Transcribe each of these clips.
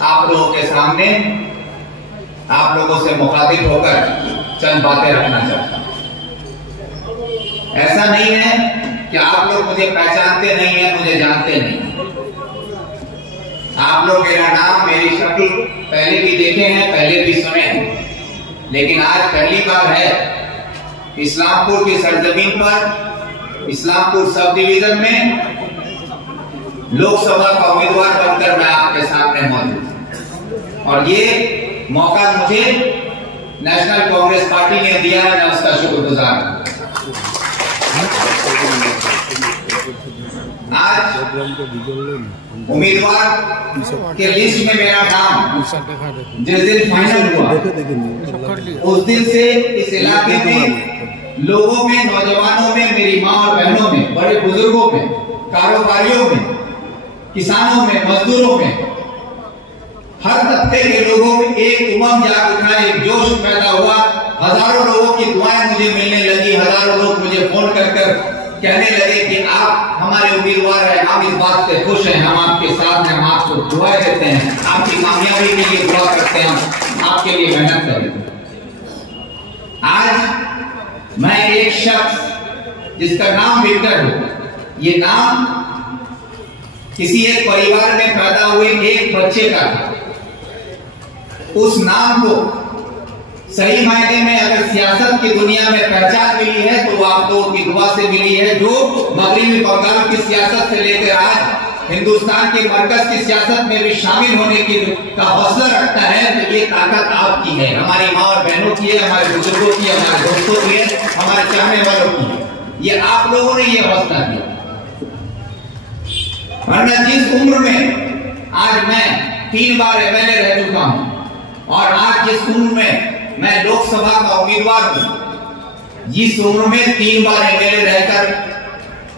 आप लोगों के सामने आप लोगों से मुखातिब होकर चंद बातें रखना चाहता हूं। ऐसा नहीं है कि आप लोग मुझे पहचानते नहीं है, मुझे जानते नहीं। आप लोग मेरा नाम, मेरी शक्ल पहले भी देखे हैं, पहले भी सुने हैं, लेकिन आज पहली बार है इस्लामपुर की सरजमीन पर, इस्लामपुर सब डिवीजन में लोकसभा का उम्मीदवार बनकर मैं आपके सामने मौजूद हूं। और ये मौका मुझे नेशनल कांग्रेस पार्टी ने दिया है, मैं उसका शुक्रगुजार हूं। आज उम्मीदवार के लिस्ट में मेरा नाम जिस दिन फाइनल हुआ, उस दिन से इस इलाके में लोगों में, नौजवानों में, मेरी माँ और बहनों में, बड़े बुजुर्गों में, कारोबारियों में, किसानों में, मजदूरों में, हर तबके के लोगों में एक उमंग जाग उठा, एक जोश पैदा हुआ। हजारों लोगों की दुआएं मुझे मिलने लगी, हजारों लोग मुझे फोन कर कहने लगे कि आप हमारे उम्मीदवार हैं, हम इस बात से खुश हैं, हम आपके साथ हैं, हम आपको दुआएं देते हैं, आपकी कामयाबी के लिए दुआ करते हैं, हम आपके लिए मेहनत करेंगे। आज मैं एक शख्स जिसका नाम विक्टर हो, ये नाम किसी एक परिवार में पैदा हुए एक बच्चे का था। उस नाम को सही मायने में अगर सियासत की दुनिया में पहचान मिली है तो वो आप लोगों की दुआ से मिली है, जो मगरबी बंगाल की सियासत से लेकर आज हिंदुस्तान के मरकज की सियासत में भी शामिल होने का हौसला रखता है। तो ये ताकत आपकी है, हमारी माँ और बहनों की है, हमारे बुजुर्गों की है, हमारे दोस्तों की है, हमारे चाहने वालों की है। ये आप लोगों ने ये हौसला दिया। वरना जिस उम्र में आज मैं 3 बार एमएलए रह चुका हूं और आज जिस उम्र में मैं लोकसभा का उम्मीदवार हूं, जिस उम्र में 3 बार एमएलए रहकर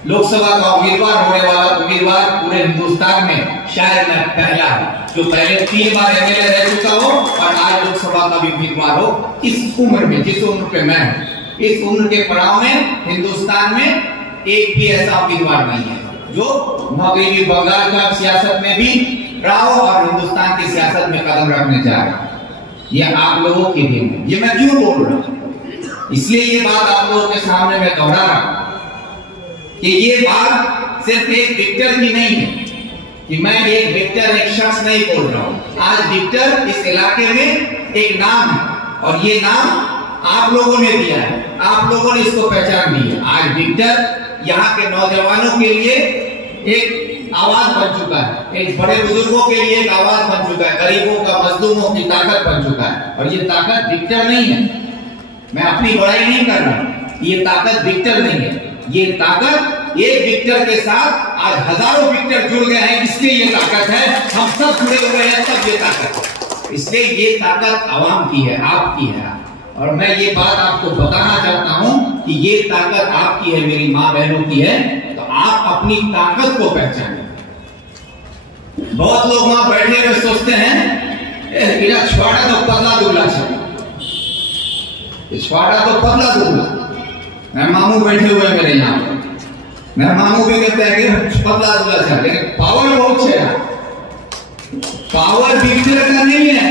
लोकसभा का उम्मीदवार होने वाला उम्मीदवार पूरे हिंदुस्तान में शायद मैं पहला हूं, जो पहले 3 बार एमएलए रह चुका हो और आज लोकसभा का भी उम्मीदवार हो। इस उम्र में, जिस उम्र पे मैं हूं, इस उम्र के पड़ाव में हिंदुस्तान में एक भी ऐसा उम्मीदवार नहीं है जो मगरबी बंगाल का सियासत में भी रहा हो और हिंदुस्तान की सियासत में कदम रखने जा रहा है। ये आप लोगों के लिए है। ये मैं क्यों बोल रहा हूं? इसलिए ये बात आप लोगों के सामने मैं दोहरा रहा हूं कि ये बात सिर्फ एक विक्टर की नहीं है, कि मैं एक विक्टर, एक शख्स नहीं बोल रहा हूं। आज विक्टर इस इलाके में एक नाम है और ये नाम आप लोगों ने दिया है, आप लोगों ने इसको पहचान दी है। आज विक्टर यहाँ के नौजवानों के लिए एक आवाज बन चुका है, एक बड़े बुजुर्गों के लिए एक आवाज बन चुका है, गरीबों का, मजलूमों की ताकत बन चुका है। और ये ताकत विक्टर नहीं है, मैं अपनी बड़ाई नहीं कर रहा, ये ताकत विक्टर नहीं है, ये ताकत एक विक्टर के साथ आज हजारों विक्टर जुड़ गए हैं, इसलिए ये ताकत है। हम सब जुड़े हुए हैं तब ये ताकत है, इसलिए ये ताकत आवाम की है, आपकी है। और मैं ये बात आपको बताना चाहता हूं कि ये ताकत आपकी है, मेरी माँ बहनों की है, तो आप अपनी ताकत को पहचानें। बहुत लोग वहां बैठे हुए सोचते हैं इरा छुआड़ा तो पतला दुबला है, छुआड़ा तो पतला दुबला। मैं मामू बैठे हुए मेरे यहाँ पर, मैं मामू भी कहते हैं कि पतला दुबला है, लेकिन पावर बहुत है। पावर विक्टर का नहीं है।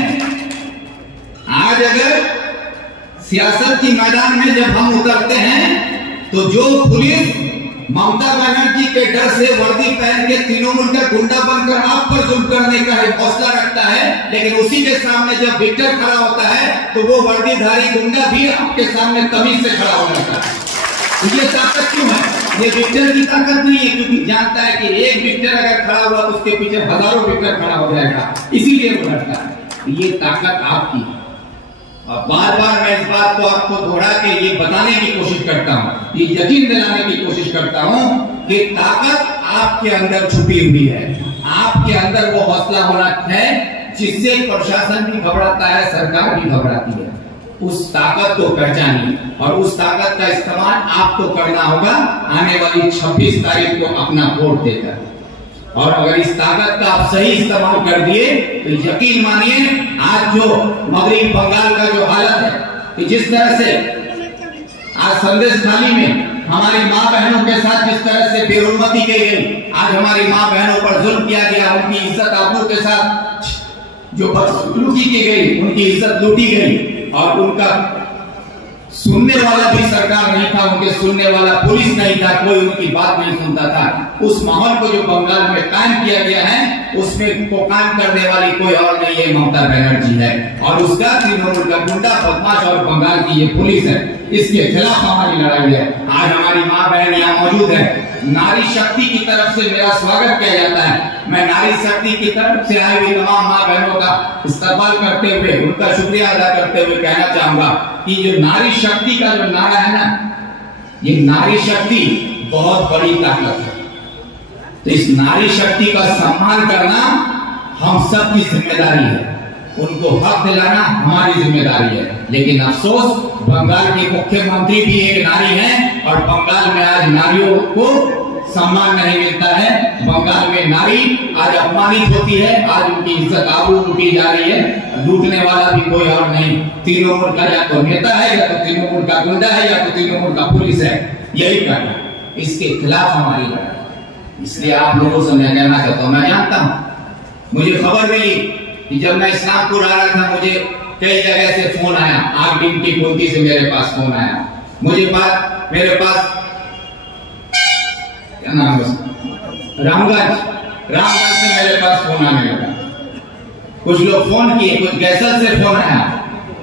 आज अगर सियासत के मैदान में जब हम उतरते हैं तो जो पुलिस ममता बनर्जी के डर से वर्दी पहन के तृणमूल का गुंडा बनकर आप पर जुल्म करने का हौसला रखता है, लेकिन उसी के सामने जब विक्टर खड़ा होता है तो वो वर्दीधारी गुंडा भी आपके सामने तमीज से खड़ा हो जाता है। तो ये ताकत क्यों है? ये विक्टर की ताकत नहीं है, क्योंकि जानता है कि एक विक्टर अगर खड़ा हुआ तो उसके पीछे हजारों विक्टर खड़ा हो जाएगा, इसीलिए वो लड़ता है। ये ताकत आपकी है। और बार बार मैं इस बात को आपको दोहरा के ये बताने की कोशिश करता हूँ, ये यकीन दिलाने की कोशिश करता हूँ कि ताकत आपके अंदर छुपी हुई है। आपके अंदर वो हौसला होना है जिससे प्रशासन भी घबराता है, सरकार भी घबराती है। उस ताकत को पहचानिए और उस ताकत का इस्तेमाल आपको करना होगा आने वाली 26 तारीख को अपना वोट देकर। और अगर इस ताकत का आप सही इस्तेमाल कर दिए तो यकीन मानिए आज जो मगरबी बंगाल का जो हालत है, कि जिस तरह से आज संदेश खाली में हमारी माँ बहनों के साथ जिस तरह से बेरुमती की गई, आज हमारी माँ बहनों पर जुल्म किया गया, उनकी इज्जत आबरू के साथ जो बदसलूकी की गई, उनकी इज्जत लूटी गई और उनका सुनने वाला भी सरकार नहीं था, उनके सुनने वाला पुलिस नहीं था, कोई उनकी बात नहीं सुनता था। उस माहौल को जो बंगाल में कायम किया गया है, उसमें को कायम करने वाली कोई और नहीं है, ममता बनर्जी है और उसका तृणमूल का गुंडा बदमाश और बंगाल की ये पुलिस है। इसके खिलाफ हमारी लड़ाई है। आज हमारी माँ बहन यहाँ मौजूद है। नारी शक्ति की तरफ से मेरा स्वागत किया जाता है। मैं नारी शक्ति की तरफ से आई हुई तमाम माँ बहनों का इस्तेमाल करते हुए, उनका शुक्रिया अदा करते हुए कहना चाहूंगा कि जो नारी शक्ति का जो नारा है ना, ये नारी शक्ति बहुत बड़ी ताकत है। तो इस नारी शक्ति का सम्मान करना हम सबकी जिम्मेदारी है, उनको हक दिलाना हमारी जिम्मेदारी है। लेकिन अफसोस, बंगाल की मुख्यमंत्री भी एक नारी है और बंगाल में आज नारियों को सम्मान नहीं मिलता है। बंगाल में नारी आज अपमानित होती है, आज उनकी इज्जत आबरू लूटी जा रही है। लूटने वाला भी कोई और नहीं, तृणमूल का या तो नेता है, या तो तृणमूल का गुंडा है, या तो तृणमूल का पुलिस है। यही करना, इसके खिलाफ हमारी लड़ाई। इसलिए आप लोगों से मैं कहना चाहता हूँ, मैं जानता हूँ, मुझे खबर मिली कि जब मैं इस्लामपुर आ रहा था, मुझे कई जगह से फोन आया, आग दिन की कुंती से मेरे पास फोन आया। मेरे पास क्या नाम है, रामगंज से मेरे पास फोन आने लगा। कुछ लोग फोन किए, कुछ गैसल से फोन आया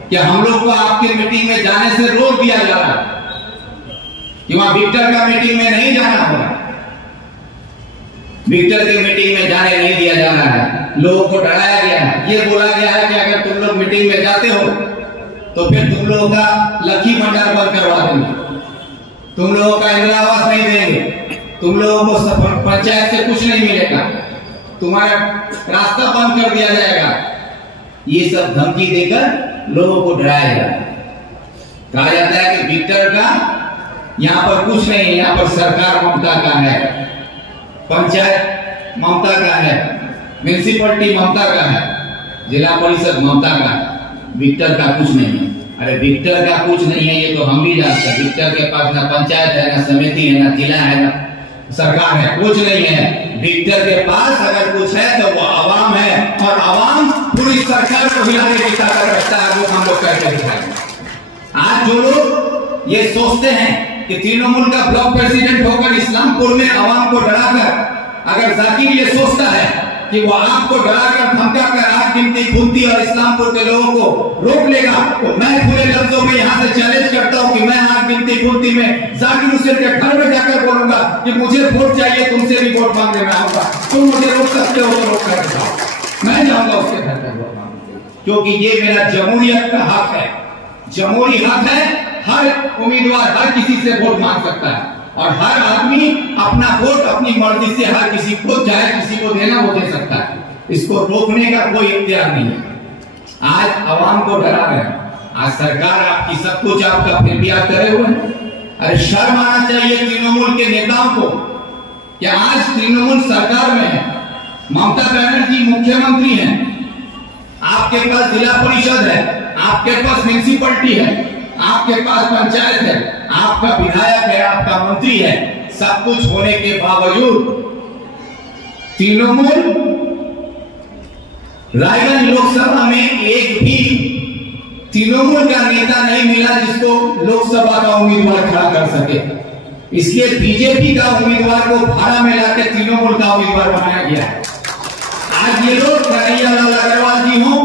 कि हम लोग को आपके मीटिंग में जाने से रोक दिया जा रहा है, कि वहां विक्टर का मीटिंग में नहीं जाना होगा। विक्टर के मीटिंग में जाने नहीं दिया जा रहा है, लोगों को डराया गया है। ये बोला गया है कि अगर तुम लोग मीटिंग में जाते हो तो फिर तुम लोगों का लकी भंडार बंद करवा देंगे, तुम लोगों का इंदिरा आवास नहीं देंगे, तुम लोगों को पंचायत से कुछ नहीं मिलेगा, तुम्हारा रास्ता बंद कर दिया जाएगा। ये सब धमकी देकर लोगों को डराया जाता है। कहा जाता है कि विक्टर का यहाँ पर कुछ नहीं है, यहाँ पर सरकार ममता का है, पंचायत ममता का है, म्युनिसिपलिटी ममता का है, जिला परिषद ममता का है, विक्टर का कुछ नहीं है। अरे विक्टर का कुछ नहीं है, ये तो हम भी जानते हैं। विक्टर के पास ना पंचायत है, ना समिति है, ना जिला है, ना सरकार है, कुछ नहीं है। विक्टर के पास अगर कुछ है तो वो आवाम है, और आवाम पूरी सरकार को हिलाने की ताकत रखता है, वो हम लोग करके दिखाएंगे। आज जो लोग ये सोचते हैं कि तृणमूल का ब्लॉक प्रेसिडेंट होकर इस्लामपुर में आवाम को डराकर, अगर जाकिर ये सोचता है कि वो आपको डराकर धमकाकर आग गिनती खुलती और इस्लामपुर के लोगों को रोक लेगा, तो मैं खुले लफ्जों में यहाँ से चैलेंज करता हूँ कि मैं आग गिनती खुलती में जाकिर हुसैन के घर में जाकर बोलूंगा कि मुझे वोट चाहिए, तुमसे भी वोट मांगने में आऊंगा, तुम मुझे रोक सकते हो तो रोक कर दिखाओ, मैं जाऊंगा उसके घर पर वोट मांगने, क्योंकि ये मेरा जमहूरियत का हक है। जमहूरी हक है, हर उम्मीदवार हर किसी से वोट मांग सकता है और हर आदमी अपना वोट अपनी मर्जी से हर किसी को चाहे किसी को देना वो दे सकता है। इसको रोकने का कोई इख्तियार नहीं है। आज आवाम को डरा रहे हैं, आज सरकार आपकी सब कुछ आपका, फिर भी आप डरे हुए हैं। अरे शर्म आना चाहिए तृणमूल के नेताओं को कि आज तृणमूल सरकार में है, ममता बनर्जी मुख्यमंत्री है, आपके पास जिला परिषद है, आपके पास म्युनिसिपलिटी है, आपके पास पंचायत है, आपका विधायक है, आपका मंत्री है। सब कुछ होने के बावजूद तृणमूल रायगंज लोकसभा में एक भी तृणमूल का नेता नहीं मिला जिसको लोकसभा का उम्मीदवार खड़ा कर सके। इसलिए बीजेपी का उम्मीदवार को भाड़ा में लाकर तृणमूल का उम्मीदवार बनाया गया है। आज ये लोग कन्हैया लाल अग्रवाल जी हो,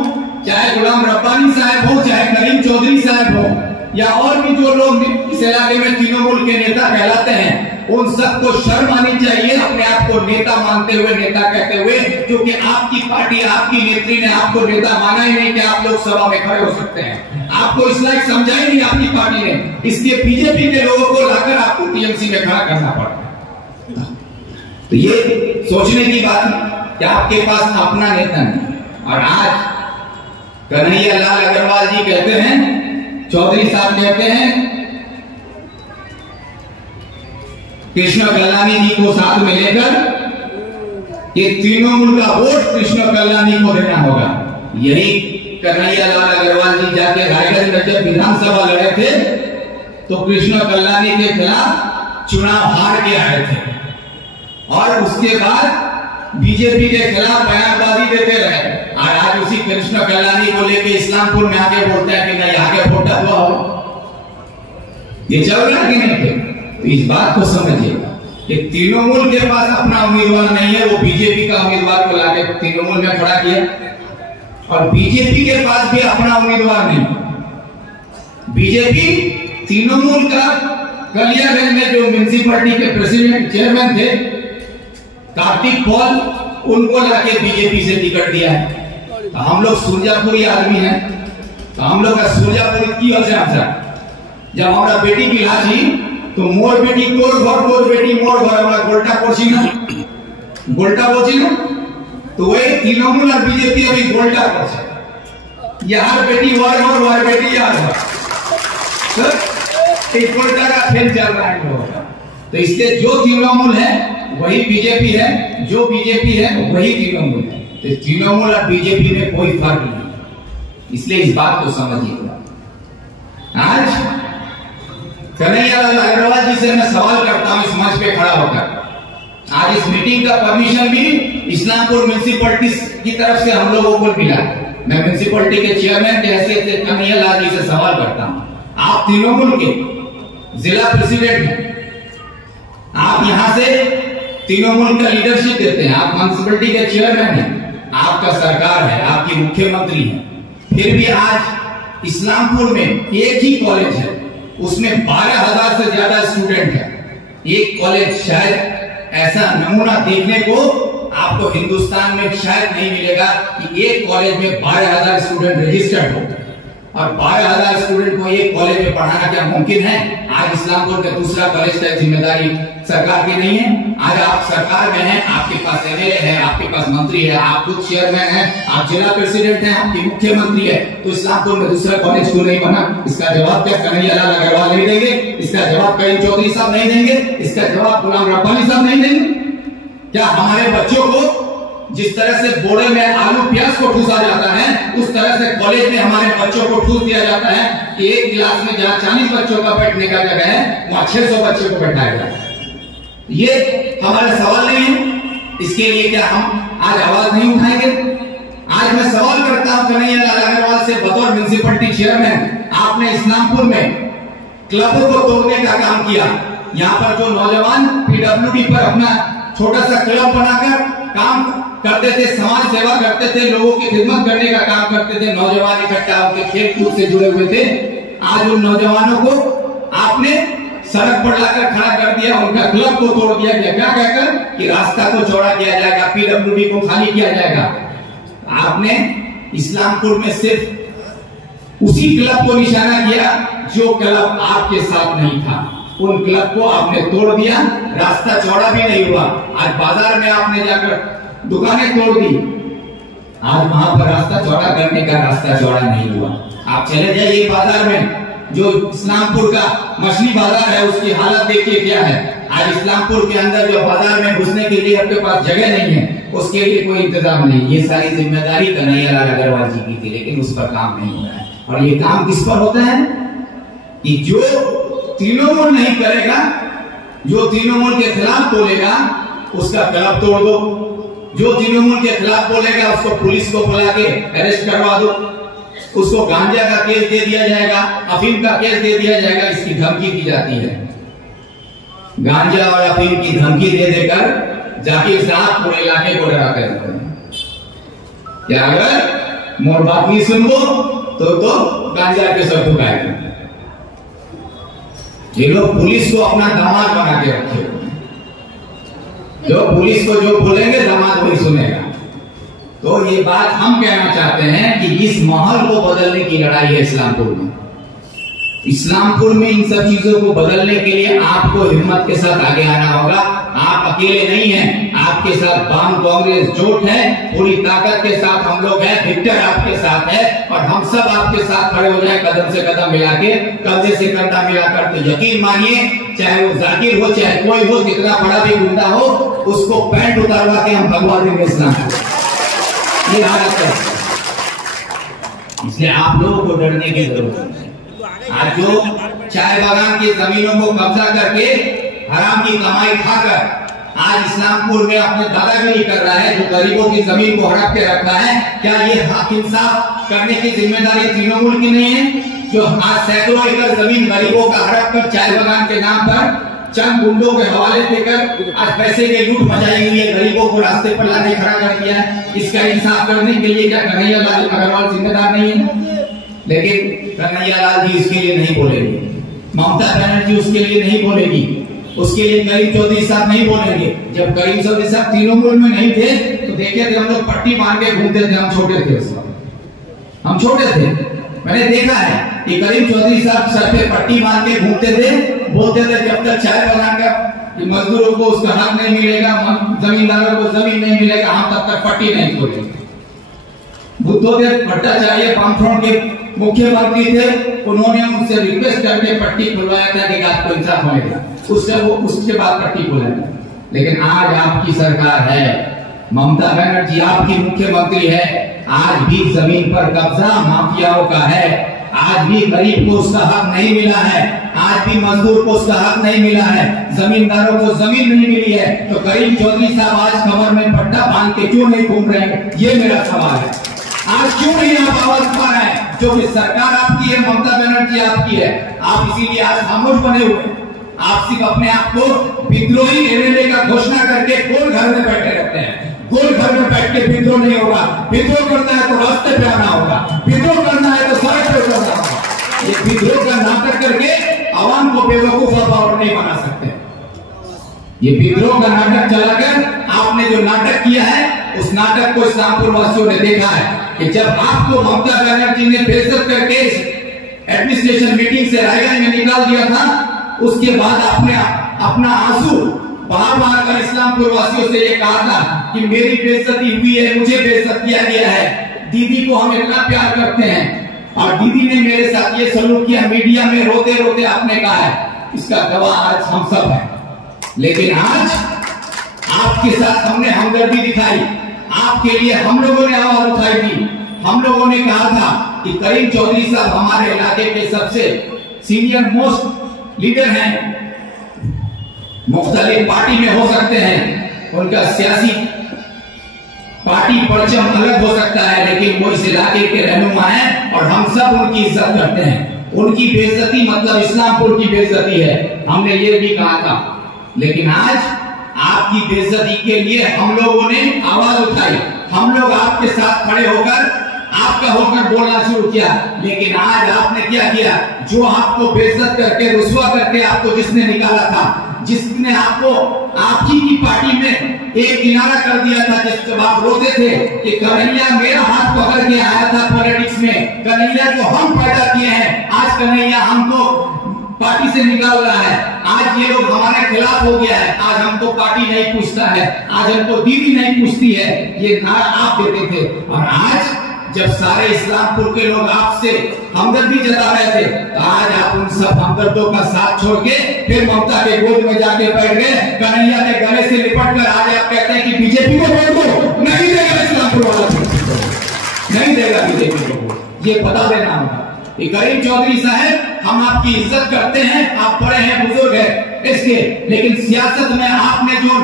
चाहे गुलाम रब्बानी साहब हो, चाहे करीम चौधरी साहब हो, या और भी जो लोग इस इलाके में तृणमूल के नेता कहलाते हैं, उन सबको शर्म आनी चाहिए अपने आप को नेता मानते हुए, नेता कहते हुए, क्योंकि आपकी पार्टी, आपकी नेत्री ने आपको नेता माना ही नहीं कि आप लोकसभा में खड़े हो सकते हैं। आपको इस लायक समझा ही नहीं आपकी पार्टी ने, इसलिए बीजेपी के लोगों को लाकर आपको टीएमसी में खड़ा करना पड़ा। तो ये सोचने की बात है कि आपके पास अपना नेता नहीं। और आज कन्हैया लाल अग्रवाल जी कहते हैं, चौधरी साहब कहते हैं, कृष्ण कल्याणी जी को साथ में लेकर ये तृणमूल का वोट कृष्ण कल्याणी को देना होगा। यही कन्हैया लाल अग्रवाल जी जाके रायगंज में जब विधानसभा लड़े थे तो कृष्ण कल्याणी के खिलाफ चुनाव हार के आए थे और उसके बाद बीजेपी के खिलाफ बयानबाजी देते रहे और आज उसी कृष्ण कल्याणी को लेके इस्लामपुर में आगे बोलता है कि नहीं आगे वोटा हुआ हो, ये चल रहा कि नहीं थे? तो इस बात को समझिएगा कि तृणमूल के पास अपना उम्मीदवार नहीं है, वो बीजेपी का उम्मीदवार को लाके तृणमूल में खड़ा किया, और बीजेपी के पास भी अपना उम्मीदवार नहीं। बीजेपी तृणमूल का कलियागंज में जो म्युनिसिपैलिटी के प्रेसिडेंट चेयरमैन थे कार्तिक पॉल, उनको लाके बीजेपी से टिकट दिया है। तो हम लोग सुरजापुरी आदमी हैं, तो हम लोग का सुरजापुरी की वजह से जब हमारा बेटी की लाशी तो मोर बेटी तोर बेटी मोर घर हमारा गोल्टा पड़सी ना, गोल्टा पड़सी ना, तो वही तृणमूल और बीजेपी अभी गोल्टा पड़से, यार बेटी वार बेटी यार एक गोल्टा का खेल चल रहा है लोगों का। तो इसलिए जो तृणमूल है वही बीजेपी है, जो बीजेपी है वही तृणमूल है। तो तृणमूल और बीजेपी में कोई फर्क नहीं, इसलिए इस बात को समझिएगा। आज कन्हैयालाल अग्रवाल जी से मैं सवाल करता हूं इस मंच पे खड़ा होकर, आज इस मीटिंग का परमिशन भी इस्लामपुर म्युनिसिपैलिटी की तरफ से हम लोगों को मिला। मैं म्युनिसिपैलिटी के चेयरमैन के हैसियत से कन्हैयालाल जी से सवाल करता हूं, आप तृणमूल के जिला प्रेसिडेंट हैं, आप यहां से तृणमूल का लीडरशिप देते हैं, आप म्युनिसिपैलिटी के चेयरमैन हैं, आपका सरकार है, आपकी मुख्यमंत्री है, फिर भी आज इस्लामपुर में एक ही कॉलेज है, उसमें 12,000 से ज्यादा स्टूडेंट है। एक कॉलेज शायद ऐसा नमूना देखने को आपको हिंदुस्तान में शायद नहीं मिलेगा कि एक कॉलेज में 12,000 स्टूडेंट रजिस्टर्ड हो, और 12,000 स्टूडेंट को एक कॉलेज में पढ़ाना क्या मुमकिन है? आज इस्लामपुर का दूसरा कॉलेज का जिम्मेदारी सरकार की नहीं है। आज आप सरकार में हैं, आपके पास एमएलए है, आपके पास मंत्री है, आप खुद चेयरमैन हैं, आप जिला प्रेसिडेंट हैं, आपकी मुख्यमंत्री है, तो इस्लामपुर में दूसरा कॉलेज क्यों नहीं बना? इसका जवाब क्या कन्हैयालाल अग्रवाल नहीं देंगे? इसका जवाब करीम चौधरी साहब नहीं देंगे? इसका जवाब गुलाम रब्बानी साहब नहीं देंगे? क्या हमारे बच्चों को जिस तरह से बोरे में आलू प्याज को ठूसा जाता है, उस तरह से कॉलेज में हमारे बच्चों को ठूस दिया जाता है कि एक क्लास में जहां 40 बच्चों का बैठने का जगह है वहां 600 बच्चों को बैठाया जाता है? ये हमारा सवाल नहीं है, इसके लिए क्या हम आज आवाज नहीं उठाएंगे? आज मैं सवाल करता हूं कन्हैयालाल अग्रवाल से, बतौर म्युनिसिपैलिटी चेयरमैन, आपने इस्लामपुर में क्लबों को तोड़ने का काम किया। यहाँ पर जो नौजवान पीडब्ल्यूडी पर अपना छोटा सा क्लब बनाकर काम करते थे, समाज सेवा करते थे, लोगों की खिदमत करने का काम करते थे, नौजवान इकट्ठा होकर खेल कूद से जुड़े हुए थे, आज उन नौजवानों को आपने सड़क पर लाकर खड़ा कर दिया, उनका क्लब को तोड़ दिया गया। क्या कहकर कि रास्ता को चौड़ा किया जाएगा, पीडब्ल्यूडी को खाली किया जाएगा। आपने इस्लामपुर में सिर्फ उसी क्लब को निशाना किया जो क्लब आपके साथ नहीं था, उन क्लब को आपने तोड़ दिया, रास्ता चौड़ा भी नहीं हुआ। आज बाजार में आपने जाकर दुकानें तोड़ दी, आज वहां पर रास्ता चौड़ा करने का रास्ता चौड़ा नहीं हुआ। आप चले जाइए बाजार में, जो इस्लामपुर का मछली बाजार है उसकी हालत देखिए क्या है। आज इस्लामपुर के अंदर जो बाजार में घुसने के लिए आपके पास जगह नहीं है, उसके लिए कोई इंतजाम नहीं। ये सारी जिम्मेदारी कन्हैयालाल अग्रवाल जी की थी, लेकिन उस पर काम नहीं हो रहा है। और ये काम किस पर होता है कि जो तृणमूल नहीं करेगा, जो तृणमूल के खिलाफ बोलेगा उसका क्लब तोड़ दो, जो तृणमूल के खिलाफ बोलेगा उसको पुलिस को बुला के अरेस्ट करवा दो, उसको गांजा का केस दे दिया जाएगा, अफीम का केस दे दिया जाएगा, इसकी धमकी दी जाती है। गांजा और अफीम की धमकी दे देकर जाकिर साहब पूरे इलाके को डरा कर देते हैं। क्या अगर मोर बात नहीं सुनो तो गांजा के सब ठुकाएगा। ये लोग पुलिस को अपना दामाद बना के रखे, जो पुलिस को जो बोलेंगे दामाद वही सुनेगा। तो ये बात हम कहना चाहते हैं कि इस माहौल को बदलने की लड़ाई है इस्लामपुर में। इस्लामपुर में इन सब चीजों को बदलने के लिए आपको हिम्मत के साथ आगे आना होगा। आप अकेले नहीं हैं, आपके साथ वाम कांग्रेस जोट है, पूरी ताकत के साथ हम लोग हैं, विक्टर आपके साथ है, और हम सब आपके साथ खड़े हो जाए कदम से कदम मिला के, कंधे से कंधा मिलाकर। तो यकीन मानिए, चाहे वो जाकिर हो चाहे कोई हो, कितना बड़ा भी गुंडा हो, उसको पैंट उतारवा के हम भगवा देंगे इस्लामपुर। ये हालत है, इसलिए आप लोगों को डरने की जरूरत है। आज जो चाय बागान की जमीनों को कब्जा करके हराम की कमाई खाकर आज इस्लामपुर में अपने दादागिरी कर रहा है, जो गरीबों की जमीन को हड़प के रखता है, क्या ये हक इंसाफ करने की जिम्मेदारी तृणमूल की नहीं है? जो आज सैकड़ों एकड़ जमीन गरीबों का हड़प कर चाय बागान के नाम पर चंद गुंडों के हवाले देकर आज पैसे की लूट मचाई हुई है, गरीबों को रास्ते पर लाके खड़ा कर दिया है। इसका इंसाफ करने के लिए क्या कन्हैया लाल अग्रवाल जिम्मेदार नहीं है? लेकिन कन्हैया लाल जी उसके लिए नहीं बोलेंगे, ममता बनर्जी उसके लिए नहीं बोलेगी, उसके लिए करीम चौधरी साहब नहीं बोलेंगे। जब करीम चौधरी साहब तृणमूल में नहीं थे तो देखे थे हम लोग पट्टी बांध के घूमते थे, हम छोटे थे उस वक्त, हम छोटे थे। मैंने देखा है कि करीम चौधरी साहब सर पे पट्टी बांध के घूमते थे, बोलते थे जब तक चाय बनाकर मजदूरों को उसका हक नहीं मिलेगा, जमींदारों को जमीन नहीं मिलेगा, हम तब तक पट्टी नहीं खोलेंगे। बुद्धदेव भट्टाचार्य वामफ्रंट के मुख्यमंत्री थे, उन्होंने उनसे रिक्वेस्ट करके पट्टी खुलवाया था कि आपको इंसाफ मिलेगा, उसके बाद पट्टी खोलेगा। लेकिन आज आपकी सरकार है, ममता बनर्जी आपकी मुख्यमंत्री है, आज भी जमीन पर कब्जा माफियाओं का है, आज भी गरीब को उसका हक नहीं मिला है, आज भी मजदूर को उसका हक नहीं मिला है, जमींदारों को जमीन नहीं मिली है। तो करीम चौधरी साहब आज कमर में पट्टा बांध के क्यों नहीं घूम रहे हैं? ये मेरा सवाल है। आज क्यों नहीं आप आवाज उठा रहे हैं? जो कि सरकार आपकी है, ममता बनर्जी आपकी है, आप इसीलिए आज खामोश बने हुए। आप सिर्फ अपने आप को विद्रोही एमएलए का घोषणा करके गोल घर में बैठे रहते हैं। गोल घर में बैठ के विद्रोह नहीं होगा, विद्रोह करना है तो रास्ते पे आना होगा, विद्रोह करना है तो सड़क पे उतरना होगा। ये विद्रोह का नाटक करके आवाम को बेवकूफ और नहीं बना सकते। ये विद्रोह का नाटक चलाकर आपने जो नाटक किया है, उस नाटक को इस्लामपुर वासियों ने देखा है कि जब आपको ममता बनर्जी ने बेइज्जत करके एडमिनिस्ट्रेशन मीटिंग से रायगंज में निकाल दिया था, उसके बाद आपने अपना आंसू बार कर इस्लामपुर वासियों से ये कहा था कि मेरी बेइज्जती हुई है, मुझे बेइज्जत किया गया है, दीदी को हम इतना प्यार करते हैं और दीदी ने मेरे साथ ये सलूक किया। मीडिया में रोते रोते आपने कहा है, इसका गवाह आज हम सब हैं। लेकिन आज आपके साथ हमने हमदर्दी दिखाई, आपके लिए हम लोगों ने आवाज उठाई थी। हम लोगों ने कहा था कि करीम चौधरी साहब हमारे इलाके के सबसे सीनियर मोस्ट लीडर हैं, मुख्तलिफ पार्टी में हो सकते हैं, उनका सियासी पार्टी परचम अलग हो सकता है, लेकिन वो इस इलाके के रहनुमा हैं और हम सब उनकी इज्जत करते हैं। उनकी बेइज्जती मतलब इस्लामपुर की बेइज्जती है, हमने ये भी कहा था। लेकिन आज आपकी बेइज्जती के लिए हम लोगों ने आवाज उठाई, हम लोग आपके साथ खड़े होकर आपका होकर बोलना शुरू किया। लेकिन आज आपने क्या किया? जो आपको बेइज्जत करके रुसवा करके आपको जिसने निकाला था, जिसने आपको आपकी की पार्टी में एक किनारा कर दिया था, जिस आप रोते थे कि कन्हैया मेरा हाथ पकड़ के आया था पॉलिटिक्स में, कन्हैया को हम पैदा किए हैं, आज कन्हैया हमको पार्टी से निकाल रहा है, आज ये लोग हमारे खिलाफ हो गया है, आज हमको पार्टी नहीं पूछता है, आज हमको दीदी नहीं पूछती है, ये नारा आप देते थे। और आज जब सारे इस्लामपुर के लोग आपसे हमदर्दी जता रहे थे, तो आज आप उन सब हमदर्दों का साथ छोड़ के फिर ममता के गोद में जाके बैठ गए, कन्हैया के गले से लिपट कर आज आप कहते हैं कि बीजेपी को वोट दो। नहीं देगा इस्लामपुर वाला, नहीं देगा बीजेपी को, ये बता देना होगा। करीम चौधरी साहब, हम आपकी इज्जत करते हैं, आप बड़े हैं, बुजुर्ग हैं इसके, लेकिन सियासत में आपने जो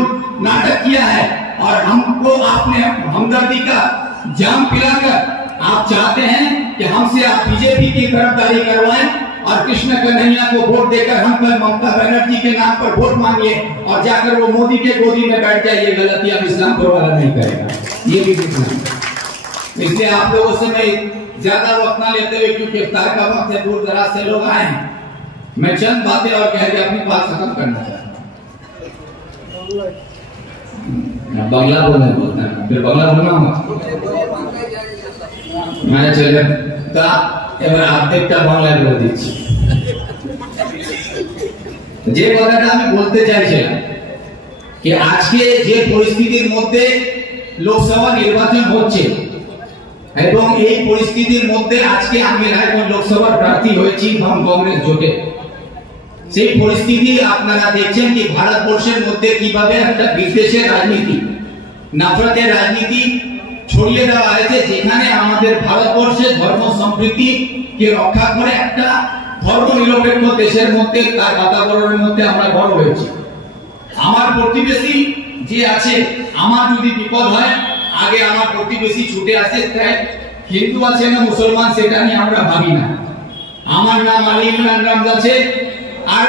नाटक किया है और हमको आपने हमदर्दी का जाम पिलाकर आप चाहते हैं कि हमसे आप बीजेपी की तरफदारी करवाएं और कृष्ण कन्हैया को वोट देकर हम कल ममता बनर्जी के नाम पर वोट मांगिए और जाकर वो मोदी के गोदी में बैठ जाए। ये गलती अब इस्लामपुर वाला नहीं करेगा, ये भी इसलिए आप लोगों से मैं ज्यादा वक्त ना लेते हुए, क्योंकि इफ्तार का वक्त है, दूर दराज से लोग आए हैं, मैं चंद बातें और कह के अपनी बात खत्म करना चाहता हूँ। बांग्ला बोलना है, फिर बांग्ला बोलना होगा। मैं चले ता এবার অর্ধেকটা বাংলায় বলে দিচ্ছি। যে কথাটা আমি বলতে চাইছিলাম कि আজকে যে পরিস্থিতির মধ্যে লোকসভা নির্বাচন হচ্ছে এবং এই পরিস্থিতির মধ্যে আজকে আমি রায়গঞ্জ লোকসভার প্রার্থী হয়েছি বাম কংগ্রেস জোটে, সেই পরিস্থিতি আপনারা দেখছেন कि ভারতবর্ষের মধ্যে কিভাবে একটা বিদ্বেষের রাজনীতি, নফরতের রাজনীতি ছড়িয়ে দেওয়া হয়েছে, যেখানে আমাদের ভারতবর্ষের ধর্ম সম্প্রীতি কে রক্ষা করে একটা ধর্মনিরপেক্ষ দেশের মধ্যে তার বাতাবরণের মধ্যে আমরা বড় হয়েছি। আমার প্রতিবেশী যে আছে, আমার যদি বিপদ হয় আগে আমার প্রতিবেশী ছুটে আসে, তাই হিন্দু আছে না মুসলমান সেটা নিয়ে আমরা ভাবি না। আমার নাম আলী ইমরান রামজ আছে আর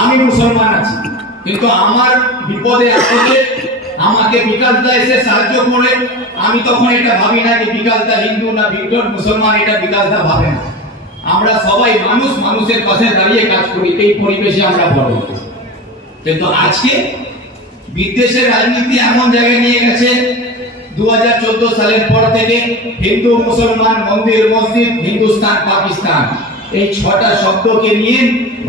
আমি মুসলমান আছি, কিন্তু আমার বিপদে আপদে আমাকে বিকাশদা এসে সাহায্য করে, আমি তখন এটা ভাবি না যে বিকাশদা হিন্দু না ভিক্টর মুসলমান, এটা বিকাশদা ভাবে না। আমরা সবাই মানুষ, মানুষের পাশে দাঁড়িয়ে কাজ করি, এই পরিবেশে আমরা বড় হয়েছি। কিন্তু আজকে বিদেশের রাজনীতি এমন জায়গায় নিয়ে গেছে, 2014 সালের পর থেকে হিন্দু মুসলমান, মন্দির মসজিদ, হিন্দুস্তান পাকিস্তান, এই 6টা শব্দকে নিয়ে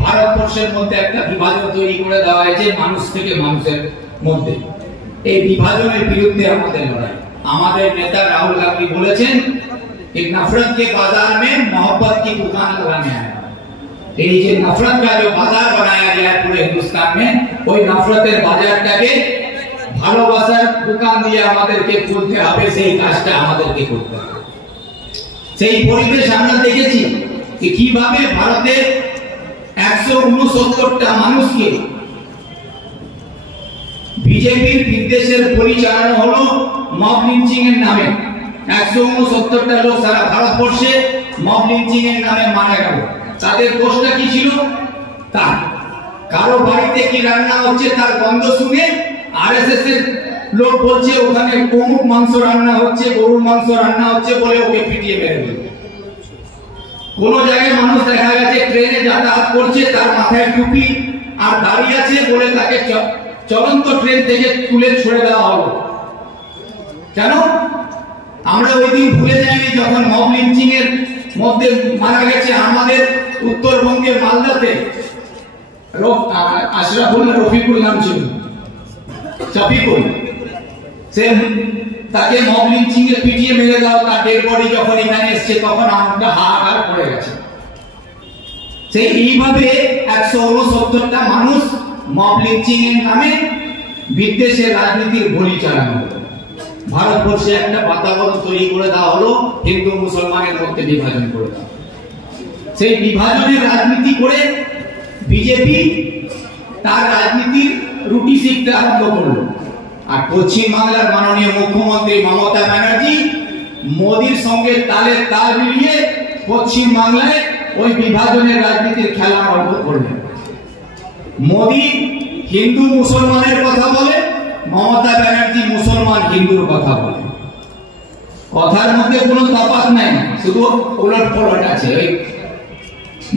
ভারতবর্ষের মধ্যে একটা বিভাজন তৈরি করে দেওয়া হয়েছে মানুষ থেকে মানুষের মধ্যে। এই বিভাজনের বিরুদ্ধে আমাদের লড়াই। আমাদের নেতা রাহুল গান্ধী বলেছেন कि नफरत के बाजार में मोहब्बत की दुकान लगाने आया। এই যে नफरत का जो बाजार बनाया गया है पूरे हिंदुस्तान में, ওই নফরতের বাজারটাকে ভালোবাসার দোকান দিয়ে আমাদেরকে খুলতে হবে, সেই কাজটা আমাদেরকে করতে হবে। সেই পরিবেশ আমরা দেখেছি যে কিভাবে ভারতে 169টা মানুষকে বিজেপির বিদ্বেষের বলি চালানো হলো মব লিঞ্চিং এর নামে। 169টা লোক সারা ভারতবর্ষে মব লিঞ্চিং এর নামে মারা গেল। তাদের দোষটা কি ছিল? তার কারো বাড়িতে কি রান্না হচ্ছে তার গন্ধ শুনে আরএসএস এর লোক বলছে ওখানে অমুক মাংস রান্না হচ্ছে, গরুর মাংস রান্না হচ্ছে বলে ওকে পিটিয়ে মেরে দিল। কোন জায়গায় মানুষ দেখা গেছে ট্রেনে যাতায়াত করছে, তার মাথায় টুপি আর দাঁড়িয়ে আছে বলে তাকে চলন্ত ট্রেন থেকে তুলে ছুড়ে দেওয়া হলো। কেন? আমরা ওই দিন ভুলে যাইনি যখন মব লিঞ্চিং এর মধ্যে মারা গেছে আমাদের উত্তরবঙ্গের মালদাতে আশরাফুল রফিকুল নাম ছিল, শফিকুল, সে তাকে মব লিঞ্চিং এ পিটিয়ে মেরে দাও, তার ডেড বডি যখন এখানে এসছে তখন আমরা হাহাকার পড়ে গেছে। সেই এইভাবে 169টা মানুষ মব লিঞ্চিং এর নামে বিদ্বেষের রাজনীতির বলি চালানো হলো। ভারতবর্ষে একটা বাতাবরণ তৈরি করে দেওয়া হলো, হিন্দু মুসলমানের মধ্যে বিভাজন করে দেওয়া। সেই বিভাজনের রাজনীতি করে বিজেপি তার রাজনীতির রুটি শিখতে আরম্ভ করলো। আর পশ্চিম বাংলার মাননীয় মুখ্যমন্ত্রী মমতা ব্যানার্জি মোদির সঙ্গে তালে তাল মিলিয়ে পশ্চিম বাংলায় ওই বিভাজনের রাজনীতির খেলা আরম্ভ করলেন। মোদি হিন্দু মুসলমানের কথা বলে, মমতা ব্যানার্জি মুসলমান হিন্দুর কথা বলে। কথার মধ্যে কোনো তফাৎ নাই, শুধু উলট পালট আছে।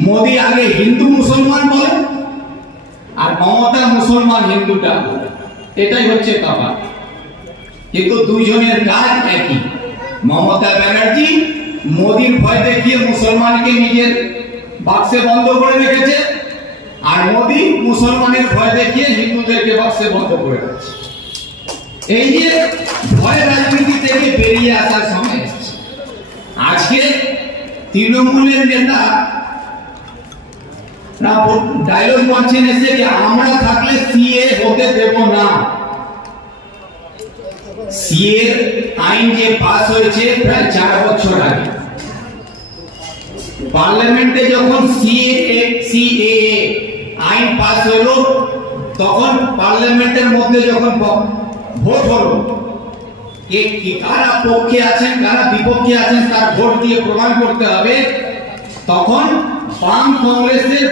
মোদি আগে হিন্দু মুসলমান বলে আর মমতা মুসলমান হিন্দুটা বলে, এটাই হচ্ছে তফাৎ। কিন্তু দুইজনের কাজ একই। মমতা ব্যানার্জি মোদির ভয় দেখিয়ে মুসলমানকে নিজের বাক্সে বন্ধ করে রেখেছে, আর মোদি মুসলমানের ভয় দেখিয়ে হিন্দুদেরকে বাক্সে বন্ধ করে রেখেছে। এই যে ভয় রাজনীতি থেকে বেরিয়ে আসার সময় এসেছে। আজকে তৃণমূলের নেতা ডায়লগ মারছেন এসে যে আমরা থাকলে সিএ হতে দেব না। সিএ আইন যে পাস হয়েছে প্রায় 4 বছর আগে, পার্লামেন্টে যখন সিএএ আইন পাস হলো তখন পার্লামেন্টের মধ্যে যখন ভোট হলো, কারা পক্ষে আছেন কারা বিপক্ষে আছেন তার ভোট দিয়ে প্রমাণ করতে হবে, তখন বাম কংগ্রেসের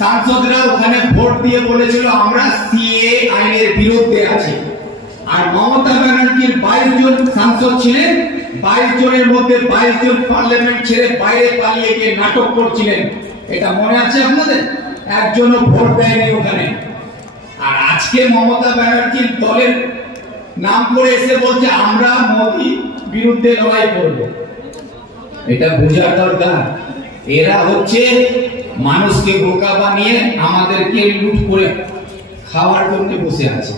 সাংসদরা ওখানে ভোট দিয়ে বলেছিল আমরা সিএ আইনের বিরুদ্ধে আছি। আর মমতা ব্যানার্জির 22 জন সাংসদ ছিলেন, 22 জনের মধ্যে 22 জন পার্লামেন্ট ছেড়ে বাইরে পালিয়ে গিয়ে নাটক করছিলেন। এটা মনে আছে আপনাদের? একজনও ভোট দেয়নি ওখানে। আর আজকে মমতা ব্যানার্জির দলের নাম করে এসে বলছে আমরা মোদি বিরুদ্ধে লড়াই করব। এটা বোঝার দরকার, এরা হচ্ছে মানুষকে বোকা বানিয়ে আমাদেরকে লুট করে খাওয়ার জন্য বসে আছে।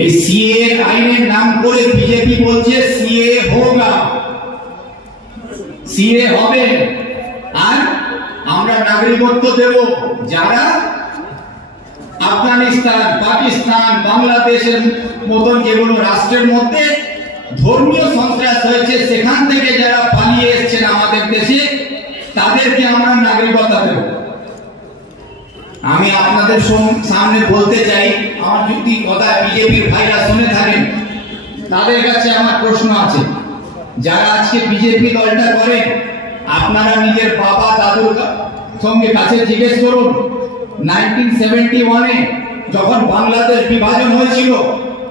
এই সিএ আইনের নাম করে বিজেপি বলছে সিএ হোগা, সিএ হবে, আর আমরা নাগরিকত্ব দেব। যারা আফগানিস্তান, পাকিস্তান, বাংলাদেশের মতন যেগুলো রাষ্ট্রের মধ্যে ধর্মীয় সন্ত্রাস হয়েছে সেখান থেকে যারা পালিয়ে এসেছেন আমাদের দেশে, তাদেরকে আমরা নাগরিকত্ব দেব। আমি আপনাদের সামনে বলতে চাই, আমার যদি কথা বিজেপির ভাইরা শুনে থাকেন, তাদের কাছে আমার প্রশ্ন আছে, যারা আজকে বিজেপি দলটা করেন, আপনারা নিজের বাবা দাদুর সঙ্গে কাছে জিজ্ঞেস করুন, 1971-এ যখন বাংলাদেশ বিভাজন হয়েছিল,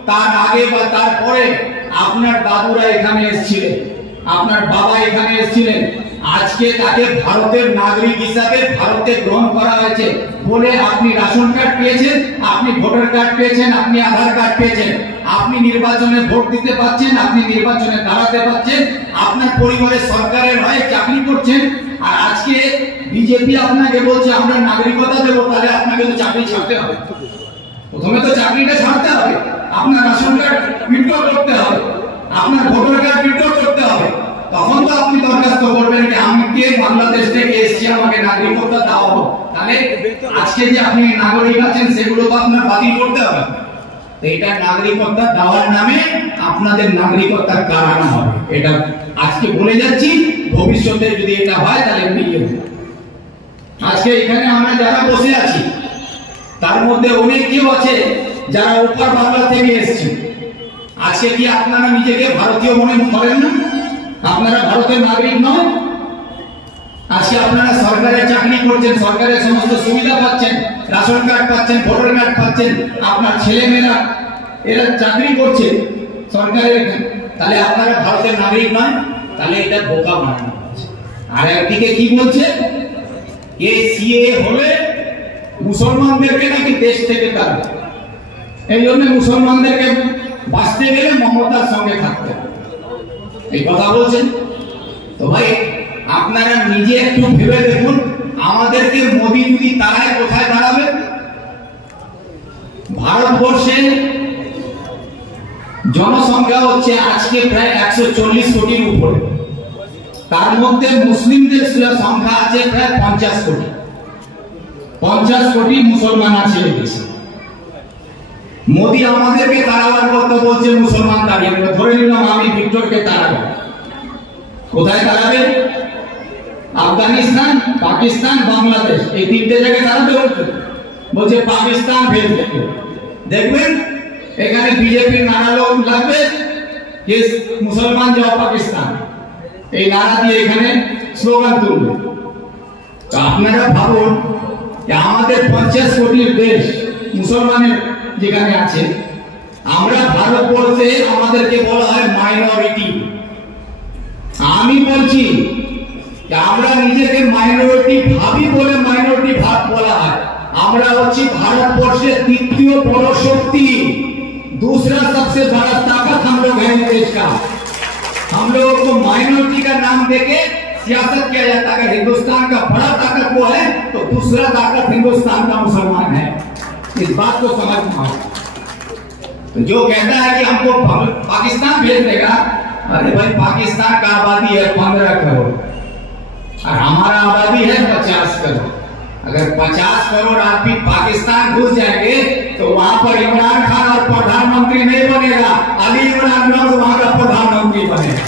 তার আগে বা তারপরে আপনার দাদুরা এখানে এসেছিলেন, আপনার বাবা এখানে এসেছিলেন। আজকে তাকে ভারতের নাগরিক হিসাবে ভারতে গ্রহণ করা হয়েছে বলে আপনি রেশন কার্ড পেয়েছেন, আপনি ভোটার কার্ড পেয়েছেন, আপনি আধার কার্ড পেয়েছেন, আপনি নির্বাচনে ভোট দিতে পারছেন, আপনি নির্বাচনে দাঁড়াতে পারছেন, আপনার পরিবারের সরকারের হয়ে চাকরি করছেন। আর আজকে বিজেপি আপনাকে বলছে আমরা নাগরিকতা দেবো, তাহলে আপনাকে তো চাকরি ছাড়তে হবে। প্রথমে তো চাকরিটা ছাড়তে হবে, আপনার রেশন কার্ড উইথড্র করতে হবে, আপনার ভোটার কার্ড উইথড্র করতে হবে, তখন তো আপনি দরখাস্ত করবেন যে আমি কে, বাংলাদেশ থেকে এসেছি, আমাকে নাগরিকতা দাও। তাহলে আজকে যে আপনি নাগরিক আছেন সেগুলো তো আপনার বাতিল করতে হবে। এটা নাগরিকতা দেওয়ার নামে আপনাদের নাগরিকতা কারানো হবে, এটা আজকে বলে যাচ্ছি। ভবিষ্যতে যদি এটা হয় তাহলে মিলিয়ে দেবে। আজকে এখানে আমরা যারা বসে আছি তার মধ্যে অনেক কেউ আছে যারা উপর বাংলা থেকে এসেছে। আজকে কি আপনারা নিজেকে ভারতীয় মনে করেন না? আপনারা ভারতের নাগরিক নয়? আজকে আপনারা সরকারের চাকরি করছেন, সরকারের সমস্ত সুবিধা পাচ্ছেন, রেশন কার্ড পাচ্ছেন, ভোটার কার্ড পাচ্ছেন, আপনার ছেলেমেয়েরা এরা চাকরি করছে সরকারের, তাহলে আপনারা ভারতের নাগরিক নয়? তাহলে এটা বোকা বানানো হচ্ছে। আর একদিকে কি বলছে, এই সিএ হলে মুসলমানদেরকে নাকি দেশ থেকে তাড়াবে, এই জন্য মুসলমানদেরকে বাঁচতে গেলে মমতার সঙ্গে থাকতে হবে, এই কথা বলছেন। তো ভাই আপনারা নিজে একটু ভেবে দেখুন, আমাদেরকে মোদী যদি তারাই কোথায় দাঁড়াবে? ভারতবর্ষে জনসংখ্যা হচ্ছে আজকে প্রায় 140 কোটির উপরে, তার মধ্যে মুসলিমদের সংখ্যা আছে প্রায় 50 কোটি। 50 কোটি মুসলমান আছে দেশে। মোদী আমাদেরকে তাড়াবার কথা বলছে, মুসলমান দাঁড়িয়ে ধরে নিলাম আমি ভিক্টরকে তাড়াবো, কোথায় তাড়াবে? আফগানিস্তান, পাকিস্তান, বাংলাদেশ, এই তিনটে জায়গায় তাড়াবে বলছে পাকিস্তান ভেজ দেবে। দেখবেন এখানে বিজেপির নারা লোক লাগবে যে মুসলমান যাও পাকিস্তান, এই নারা দিয়ে এখানে স্লোগান তুলবে। তো আপনারা ভাবুন যে আমাদের 50 কোটির দেশ মুসলমানের যেখানে আছে, আমরা ভারতবর্ষে আমাদেরকে বলা হয় মাইনরিটি। আমি বলছি যে আমরা নিজেকে মাইনরিটি ভাবি বলে মাইনরিটি ভাব বলা হয়। আমরা হচ্ছি ভারতবর্ষের তৃতীয় বড় শক্তি, दूसरा सबसे बड़ा ताकत हम लोग हैं देश का। हम लोगों को माइनॉरिटी का नाम देके सियासत किया जाता है। अगर हिंदुस्तान का बड़ा ताकत वो है तो दूसरा ताकत हिंदुस्तान का मुसलमान है, इस बात को समझना हो। तो जो कहता है कि हमको पाकिस्तान भेज देगा, अरे भाई पाकिस्तान का आबादी है 15 करोड़ और हमारा आबादी है 50 करोड़। अगर 50 करोड़ आदमी पाकिस्तान घुस जाएंगे तो वहां पर इमरान खान और प्रधानमंत्री नहीं बनेगा, अली इमरान खान वहां का प्रधानमंत्री बनेगा,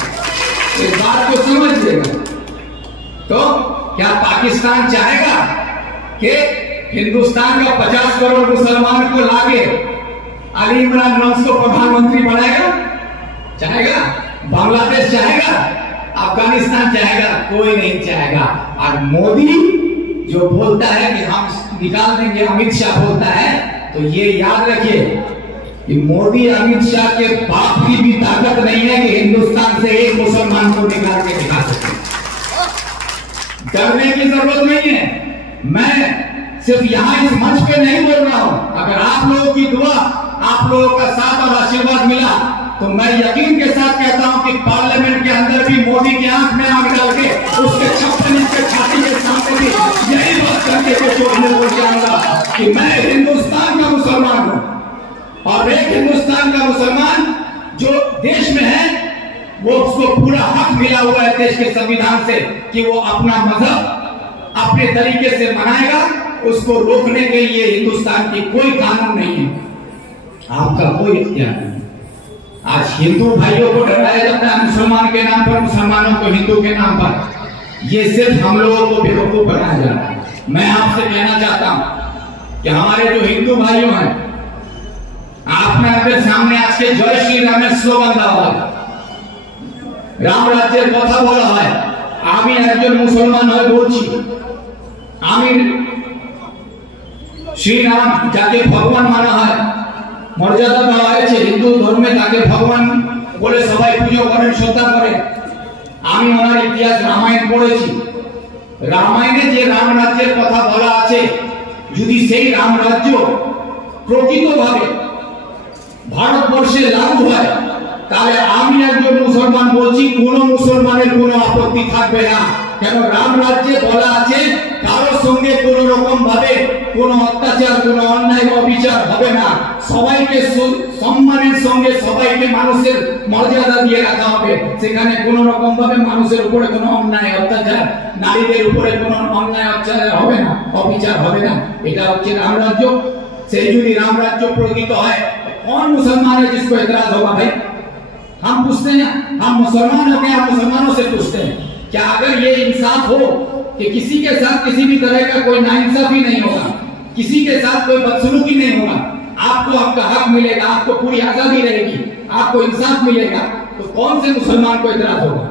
इस बात को समझिएगा। तो क्या पाकिस्तान चाहेगा कि हिंदुस्तान का 50 करोड़ मुसलमान को लाके अली इमरान खान को प्रधानमंत्री बनाएगा? चाहेगा? बांग्लादेश चाहेगा? अफगानिस्तान चाहेगा? कोई नहीं चाहेगा। और मोदी जो बोलता है कि हम निकाल देंगे, अमित शाह बोलता है, तो ये याद रखिए कि मोदी अमित शाह के बाप की भी ताकत नहीं है कि हिंदुस्तान से एक मुसलमान को निकाल के दिखा सके। डरने की जरूरत नहीं है। मैं सिर्फ यहाँ इस मंच पे नहीं बोल रहा हूं, अगर आप लोगों की दुआ, आप लोगों का साथ और आशीर्वाद मिला तो मैं यकीन के साथ कहता हूं कि पार्लियामेंट के अंदर भी मोदी की आंख में आंख डाल के उसके 56 इंच के छाती के सामने भी यही बात करके छोड़ने को चाहूंगा कि मैं हिंदुस्तान का मुसलमान हूं, और एक हिंदुस्तान का मुसलमान जो देश में है वो उसको पूरा हक मिला हुआ है देश के संविधान से कि वो अपना मजहब अपने तरीके से मनाएगा। उसको रोकने के लिए हिंदुस्तान की कोई कानून नहीं है, आपका कोई इख्तियार नहीं। आज हिंदू भाइयों को डराया जाता है मुसलमान के नाम पर, मुसलमानों को हिंदू के नाम पर। ये सिर्फ हम लोगों को बेवकूफ बनाया जा रहा है। मैं आपसे कहना चाहता हूं कि हमारे जो हिंदू भाइयों हैं আপনাদের সামনে আজকে জয় শ্রীরামের স্লোগান দেওয়া হয়, রাম রাজ্যের কথা বলা হয়। আমি একজন মুসলমান হয়ে বলছি, আমি শ্রীরাম যাকে ভগবান মানা হয়, মর্যাদা দেওয়া হয়েছে হিন্দু ধর্মে, তাকে ভগবান বলে সবাই পুজো করেন, শ্রদ্ধা করেন। আমি ওনার ইতিহাস রামায়ণ পড়েছি। রামায়ণে যে রাম রাজ্যের কথা বলা আছে, যদি সেই রাম রাজ্য প্রকৃতভাবে ভারতবর্ষে লাগু হয়, তাহলে আমি একজন মুসলমান বলছি কোন মুসলমানের কোনো আপত্তি থাকবে না। কেন রাম রাজ্যে বলা আছে কারোর সঙ্গে কোন রকম ভাবে কোন অত্যাচার, কোন অন্যায় অবিচার হবে না। সবাইকে সম্মানের সঙ্গে সবাইকে মানুষের মর্যাদা দিয়ে রাখা হবে। সেখানে কোন রকম ভাবে মানুষের উপরে কোনো অন্যায় অত্যাচার, নারীদের উপরে কোনো অন্যায় অত্যাচার হবে না, অবিচার হবে না। এটা হচ্ছে রাম রাজ্য। সেই যদি राम राज्य प्रकृत है, कौन मुसलमान है जिसको एतराज होगा? भाई हम पूछते हैं, हम मुसलमान हो गए, हम मुसलमानों से पूछते हैं क्या अगर ये इंसाफ हो कि किसी के साथ किसी भी तरह का कोई नाइंसाफी नहीं होगा, किसी के साथ कोई बदसलूकी नहीं होगा, आपको आपका हक मिलेगा, आपको पूरी आजादी रहेगी, आपको इंसाफ मिलेगा, तो कौन से मुसलमान को एतराज होगा?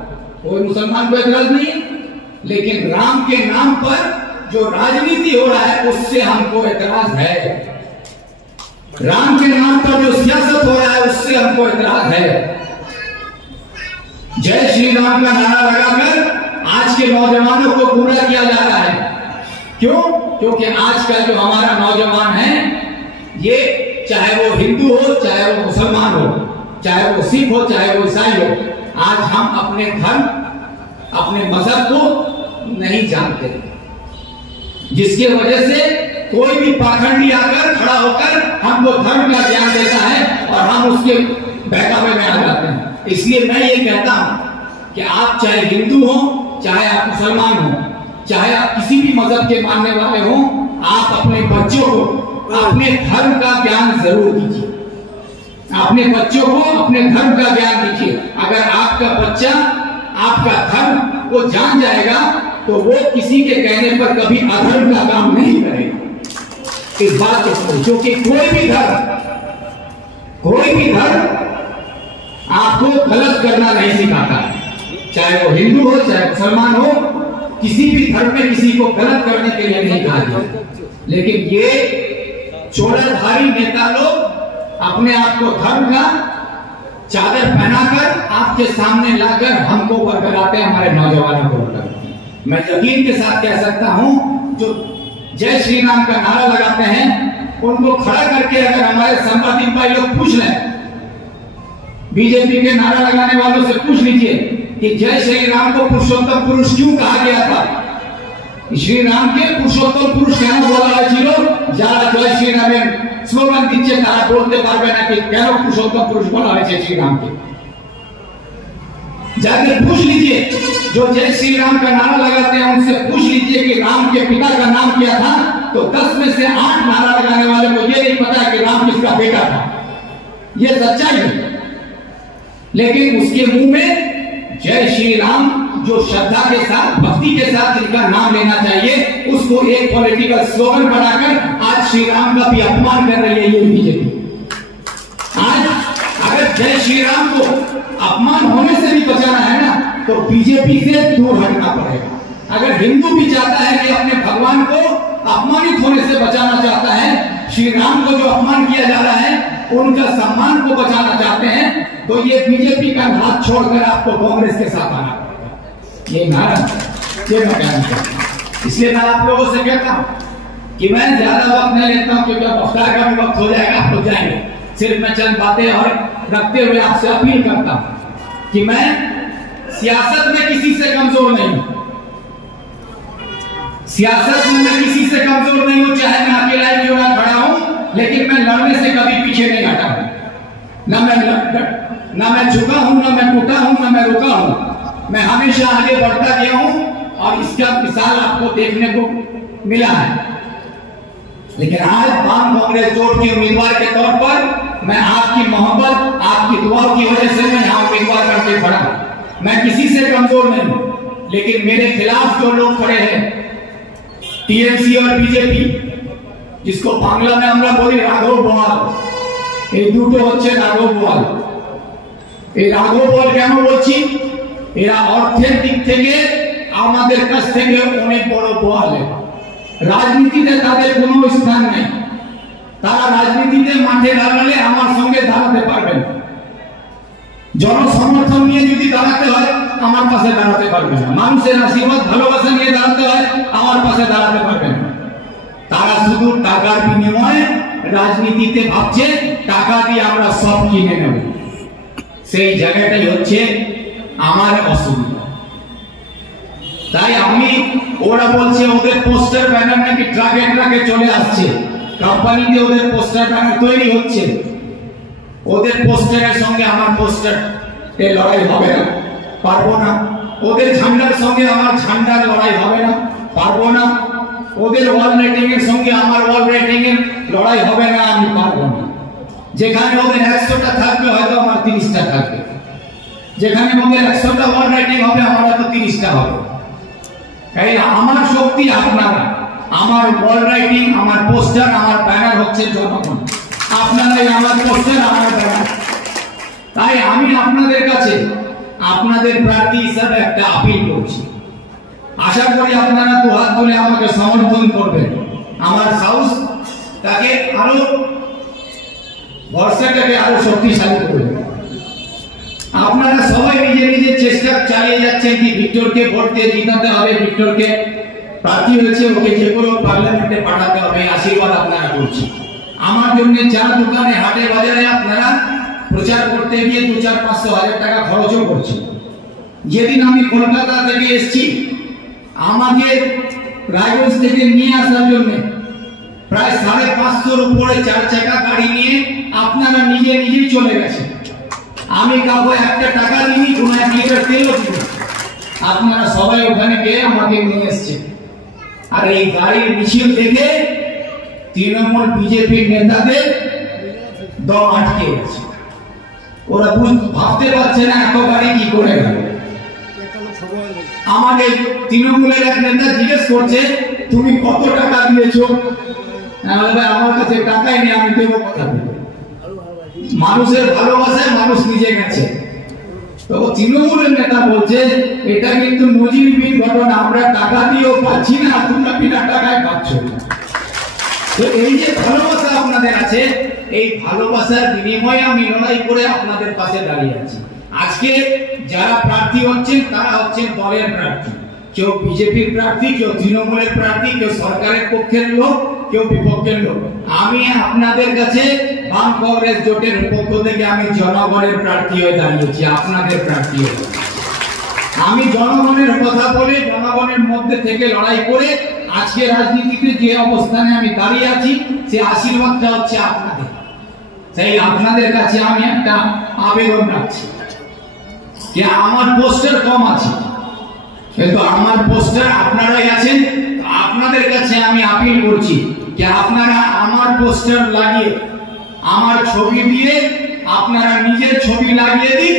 कोई मुसलमान को एतराज नहीं। लेकिन राम के नाम पर जो राजनीति हो रहा है उससे हमको एतराज है। राम के नाम पर जो सियासत हो रहा है उससे हमको एतराज है। जय श्री राम का नारा लगाकर आज के नौजवानों को गुमराह किया जा रहा है। क्यों? क्योंकि आज का जो हमारा नौजवान है, ये चाहे वो हिंदू हो, चाहे वो मुसलमान हो, चाहे वो सिख हो, चाहे वो ईसाई हो, आज हम अपने धर्म, अपने मजहब को नहीं जानते, जिसकी वजह से कोई भी पाखंडी आकर खड़ा होकर हमको धर्म का ज्ञान देता है और हम उसके बहकावे में आ जाते हैं। इसलिए मैं ये कहता हूं कि आप चाहे हिंदू हो, चाहे आप मुसलमान हो, चाहे आप किसी भी मजहब के मानने वाले हो, आप अपने बच्चों को अपने धर्म का ज्ञान जरूर दीजिए। अपने बच्चों को अपने धर्म का ज्ञान दीजिए। अगर आपका बच्चा आपका धर्म को जान जाएगा तो वो किसी के कहने पर कभी अधर्म का काम नहीं करेगा। इस बात को समझो, क्योंकि कोई भी धर्म आपको गलत करना नहीं सिखाता है। चाहे वो हिंदू हो, चाहे मुसलमान हो, किसी भी धर्म में किसी को गलत करने के लिए नहीं कहा जाता। लेकिन ये चोलाधारी नेता लोग अपने आप को धर्म का चादर पहनाकर आपके सामने लाकर हमको बरकराते हैं, हमारे नौजवानों को बरकराते हैं। मैं यकीन के साथ कह सकता हूं, जो जय श्री राम का नारा लगाते हैं उनको खड़ा करके अगर हमारे संवाददाता भाई लोग पूछ लें, बीजेपी के नारा लगाने वालों से पूछ लीजिए कि जय श्री राम को पुरुषोत्तम पुरुष क्यों कहा गया था? श्री राम के पुरुषोत्तम पुरुष কেন বলা হয়েছিল? যারা জয় শ্রী রামের স্লোগান দিচ্ছে তারা বলতে পারবে না कि কেন पुरुषोत्तम पुरुष বলা হয়েছে श्री राम के। जाकर पूछ लीजिए, जो जय श्री राम का नारा लगाते हैं उनसे पूछ लीजिए कि राम के पिता का नाम क्या था, तो 10 में से 8 नारा लगाने वाले को ये नहीं पता कि राम किसका बेटा था। ये सच्चाई है। लेकिन उसके मुंह में जय श्री राम, जो श्रद्धा के साथ, भक्ति के साथ जिनका नाम लेना चाहिए, उसको एक पॉलिटिकल स्लोगन बनाकर आज श्री राम का भी अपमान कर रही है ये बीजेपी। आज अगर जय श्री राम को अपमान होने से भी बचाना है ना, तो बीजेपी से दूर हटना पड़ेगा। अगर हिंदू भी चाहता है कि अपने भगवान को अपमानित होने से बचाना चाहता है, श्री राम को जो अपमान किया जा रहा है उनका सम्मान को बचाना चाहते हैं, तो ये बीजेपी का हाथ छोड़कर आपको कांग्रेस के साथ आना पड़ेगा। ये नारा ये मैं कहना चाहता हूं। इसलिए मैं आप लोगों से कहता हूं कि मैं ज्यादा वक्त नहीं लेता हूं, क्योंकि अफ्तार का भी वक्त हो जाएगा, आप लोग जाएंगे। सिर्फ मैं चंद बातें और रखते हुए आपसे अपील करता हूं कि मैं सियासत में किसी से कमजोर नहीं हूं। सियासत में मैं किसी से कमजोर नहीं हूं, चाहे मैं अकेला ही क्यों ना खड़ा हूं, लेकिन मैं लड़ने से कभी पीछे नहीं हटा हूं। ना मैं झुका हूं, ना मैं टूटा हूं, ना मैं रुका हूं। मैं हमेशा आगे बढ़ता गया हूं और इसका मिसाल आपको देखने को मिला है। लेकिन आज वाम कांग्रेस जोड़ के उम्मीदवार के तौर पर मैं आपकी मोहब्बत, आपकी दुआओं की वजह से मैं यहां उम्मीदवार करके खड़ा हूं। मैं किसी से कमजोर नहीं हूं, लेकिन मेरे खिलाफ जो लोग खड़े हैं, टीएमसी और बीजेपी, जिसको बांग्ला में আমরা বলি রাঘব বোয়াল, এই দুটো হচ্ছে রাঘব বোয়াল। এই রাঘব বোয়াল কেন বলছি, এরা অর্থের দিক থেকে আমাদের কাছ থেকে অনেক বড় বোয়াল। রাজনীতিতে তাদের কোনো স্থান নেই, তারা রাজনীতিতে মাঠে দাঁড়ালে আমার সঙ্গে দাঁড়াতে পারবেন, জনসমর্থন নিয়ে যদি দাঁড়াতে হয় আমার পাশে দাঁড়াতে পারবেন না, মানুষের আশীর্বাদ ভালোবাসা নিয়ে দাঁড়াতে হয় আমার পাশে দাঁড়াতে পারবেন না। তারা শুধু টাকার বিনিময়ে রাজনীতিতে ভাবছে টাকা দিয়ে আমরা সব কিনে নেব। সেই জায়গাটাই হচ্ছে আমার অসুবিধা। তাই আমি, ওরা বলছে ওদের পোস্টার ব্যানার নাকি ট্রাকে ট্রাকে চলে আসছে, কোম্পানিতে ওদের পোস্টার ব্যানার তৈরি হচ্ছে, ওদের পোস্টারের সঙ্গে আমার পোস্টার লড়াই হবে না, পারবো না। ওদের ঝান্ডার সঙ্গে আমার ঝান্ডার লড়াই হবে না, পারবো না। ওদের ওয়াল রাইটিং এর সঙ্গে আমার ওয়াল রাইটিং এর লড়াই হবে না, আমি পারবো না। যেখানে ওদের 100টা থাকবে হয়তো আমার 30টা থাকবে, যেখানে ওদের 100টা ওয়াল রাইটিং হবে আমার হয়তো 30টা হবে। এই আমার শক্তি আপনারা, আমার ওয়াল রাইটিং, আমার পোস্টার, আমার ব্যানার হচ্ছে জনগণ, আপনারাই আমার পোস্টার, আমার ব্যানার। তাই আমি আপনাদের কাছে আপনাদের প্রার্থী হিসাবে একটা আপিল করছি, আশা করি আপনারা দুহাত তুলে আমাকে সমর্থন করবেন, আমার সাহস তাকে আরো, ভরসাটাকে আরো শক্তিশালী করবেন। আপনারা সবাই নিজের নিজের চেষ্টা চালিয়ে যাচ্ছেন কি ভিক্টরকে ভোট দিয়ে জিতাতে হবে, ভিক্টরকে প্রার্থী হয়েছে ওকে যে কোনো পার্লামেন্টে পাঠাতে হবে, আশীর্বাদ আপনারা করছেন। আমার জন্য চা দোকানে হাটে বাজারে আপনারা প্রচার করতে গিয়ে 2-4-500 হাজার টাকা খরচও করছেন। যেদিন আমি কলকাতা থেকে এসেছি, আমাকে রায়গঞ্জ থেকে নিয়ে আসার জন্য প্রায় 550-র উপরে 4 চাকা গাড়ি নিয়ে আপনারা নিজে নিজেই চলে গেছেন। আমি কাউকে একটা টাকা দিইনি, কোনো 1 লিটার তেলও দিইনি, আপনারা সবাই ওখানে গিয়ে আমাকে নিয়ে এসেছেন। আর এই গাড়ির মিছিল থেকে তৃণমূল বিজেপির নেতাদের দম আটকে গেছে, ওরা ভাবতে পারছে না এত গাড়ি কি করে গেল। আমাকে তৃণমূলের এক নেতা জিজ্ঞেস করছে তুমি কত টাকা দিয়েছো, আমার কাছে টাকাই নেই, আমি দেবো কথা দেবো। মানুষের ভালোবাসায় মানুষ নিজে গেছে, তো তৃণমূলের নেতা বলছে এটা কিন্তু নজিরবিহীন ঘটনা, আমরা টাকা দিয়েও পাচ্ছি না, তোমরা বিনা টাকায় পাচ্ছ। তো এই যে ভালোবাসা আপনাদের আছে, এই ভালোবাসার বিনিময়ে আমি লড়াই করে আপনাদের পাশে দাঁড়িয়ে আছি। আজকে যারা প্রার্থী হচ্ছেন তারা হচ্ছেন দলের প্রার্থী, কেউ বিজেপির প্রার্থী, কেউ তৃণমূলের প্রার্থী, কেউ সরকারের পক্ষের লোক, কেউ বিপক্ষের লোক। আমি আপনাদের কাছে বাম কংগ্রেস জোটের পক্ষ থেকে আমি জনগণের প্রার্থী হয়ে দাঁড়িয়েছি, আপনাদের প্রার্থী হয়ে। আমি জনগণের কথা বলে, জনগণের মধ্যে থেকে লড়াই করে আজকে রাজনীতিতে যে অবস্থানে আমি দাঁড়িয়ে আছি, সে আশীর্বাদটা হচ্ছে আপনাদের। সেই আপনাদের কাছে আমি একটা আবেদন রাখছি যে আমার পোস্টার কম আছে, কিন্তু আমার পোস্টার আপনারাই আছেন। আপনাদের কাছে আমি আপিল করছি যে আপনারা আমার পোস্টার লাগিয়ে, আমার ছবি দিয়ে আপনারা নিজের ছবি লাগিয়ে দিন,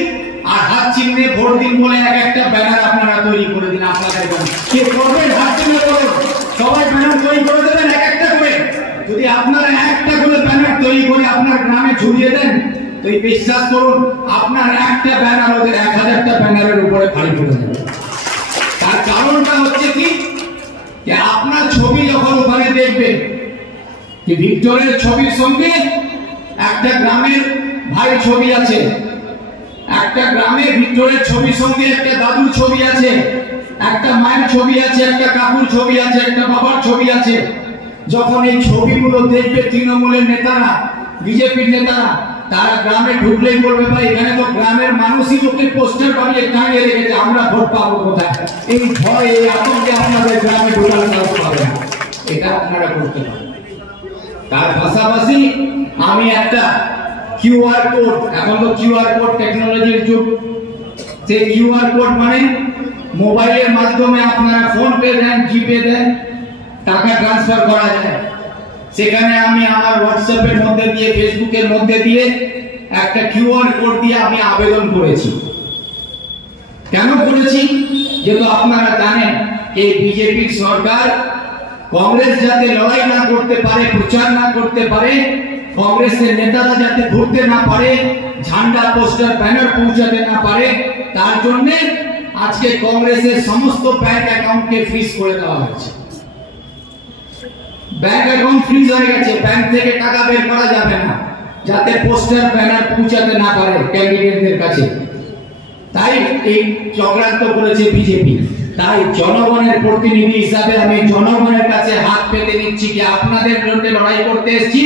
আর হাত চিহ্নে ভোট দিন বলে একটা ব্যানার আপনারা তৈরি করে দিন। আপনাদের কে করবেন হাত চিহ্নে করুন, সবাই ব্যানার তৈরি করে দেবেন একটা করে। যদি আপনারা একটা করে ব্যানার তৈরি করে আপনার গ্রামে ঝুলিয়ে দেন, তো বিশ্বাস করুন আপনার একটা ব্যানার ওদের 1000টা ব্যানারের উপরে ভারী করে দেবে। তার কারণটা হচ্ছে কি, যে আপনার ছবি যখন ওখানে দেখবেন, যে ভিক্টরের ছবির সঙ্গে একটা গ্রামের ভাই ছবি আছে, একটা গ্রামে ভিক্টরের ছবির সঙ্গে একটা দাদুর ছবি আছে, একটা মায়ের ছবি আছে, একটা কাকুর ছবি আছে, একটা বাবার ছবি আছে। যখন এই ছবিগুলো দেখবে তৃণমূলের নেতারা, বিজেপির নেতারা, তারা গ্রামে ঢুকলেই বলবে ভাই এখানে তো গ্রামের মানুষই লোকে পোস্টার বানিয়ে টাঙিয়ে রেখেছে, আমরা ভোট পাবো কোথায়। এই ভয়, এই আতঙ্কে আপনাদের গ্রামে ঢোকার সাহস পাবে না, এটা আপনারা করতে পারেন। তার পাশাপাশি আমি একটা কিউআর কোড, এখন তো কিউআর কোড টেকনোলজির যুগ, সেই কিউআর কোড মানে মোবাইলের মাধ্যমে আপনারা ফোন পে দেন, জিপে দেন, টাকা ট্রান্সফার করা যায়। সেখানে আমি আমার হোয়াটসঅ্যাপের মধ্যে দিয়ে, ফেসবুকের মধ্যে দিয়ে একটা কিউআর কোড দিয়ে আমি আবেদন করেছি। কেন করেছি? যেহেতু আপনারা জানেন এই বিজেপির সরকার, কংগ্রেস যাতে লড়াই না করতে পারে, প্রচার না করতে পারে, কংগ্রেসের নেতারা যাতে ঘুরতে না পারে, ঝান্ডা পোস্টার ব্যানার পৌঁছাতে না পারে, তার জন্য আজকে কংগ্রেসের সমস্ত ব্যাংক অ্যাকাউন্টকে ফ্রিজ করে দেওয়া হয়েছে। ব্যাংক অ্যাকাউন্ট ফ্রিজ হয়ে গেছে, ব্যাংক থেকে টাকা বের করা যাবে না, যাতে পোস্টার ব্যানার পৌঁছাতে না পারে ক্যান্ডিডেটদের কাছে। তাই এই চক্রান্ত করেছে বিজেপি। তাই জনগণের প্রতিনিধি হিসাবে আমি জনগণের কাছে হাত পেতে নিচ্ছি কি আপনাদের জন্য লড়াই করতে এসেছি।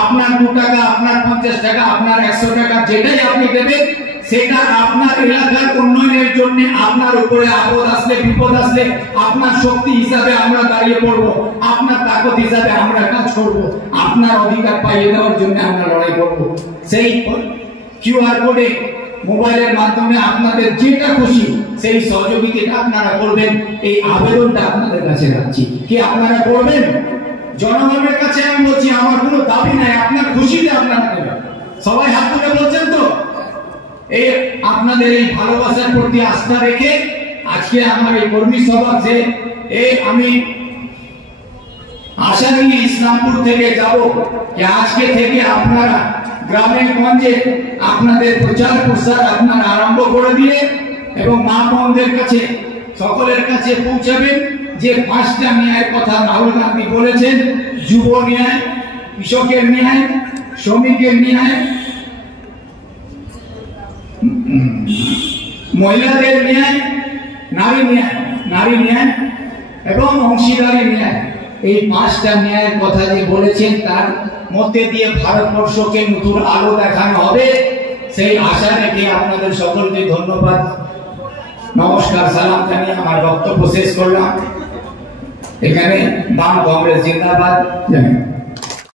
আপনার 2 টাকা, আপনার 50 টাকা, আপনার 100 টাকা যেটাই আপনি দেবেন, সেটা আপনার এলাকার উন্নয়নের জন্য, আপনার উপরে আপদ আসলে বিপদ আসলে আপনার শক্তি হিসাবে আমরা দাঁড়িয়ে পড়ব, আপনার তাকত হিসাবে আমরা কাজ করব, আপনার অধিকার পাইয়ে দেওয়ার জন্য আমরা লড়াই করব। সেই কিউআর কোডে মোবাইলের মাধ্যমে আপনাদের যেটা খুশি সেই সহযোগিতা আপনারা করবেন, এই আবেদনটা আপনাদের কাছে রাখছি। কি আপনারা করবেন? জনগণের কাছে আমি বলছি, আমার কোনো দাবি নাই, আপনার খুশিতে আপনারা দেবেন। সবাই হাত তুলে বলছেন তো? এই আপনাদের এই ভালোবাসার প্রতি আস্থা রেখে আজকে আমার এই কর্মী সভা যে আমি আশা নিয়ে ইসলামপুর থেকে যাব যে আজকে থেকে আপনারা গ্রামে গঞ্জে আপনাদের প্রচার প্রসার আপনারা আরম্ভ করে দিয়ে এবং মা বোনদের কাছে সকলের কাছে পৌঁছাবেন যে 5টা ন্যায়ের কথা রাহুল গান্ধী বলেছেন। যুব ন্যায়, কৃষকের ন্যায়, শ্রমিকের ন্যায়, মহিলাদের ন্যায়, নারী ন্যায় এবং অংশীদারি ন্যায়। এই 5টা ন্যায়ের কথা যে বলেছেন, তার মধ্যে দিয়ে ভারতবর্ষকে নতুন আলো দেখানো হবে, সেই আশা রেখে আপনাদের সকলকে ধন্যবাদ, নমস্কার, সালাম জানিয়ে আমার বক্তব্য শেষ করলাম। এখানে বাম কংগ্রেস জিন্দাবাদ।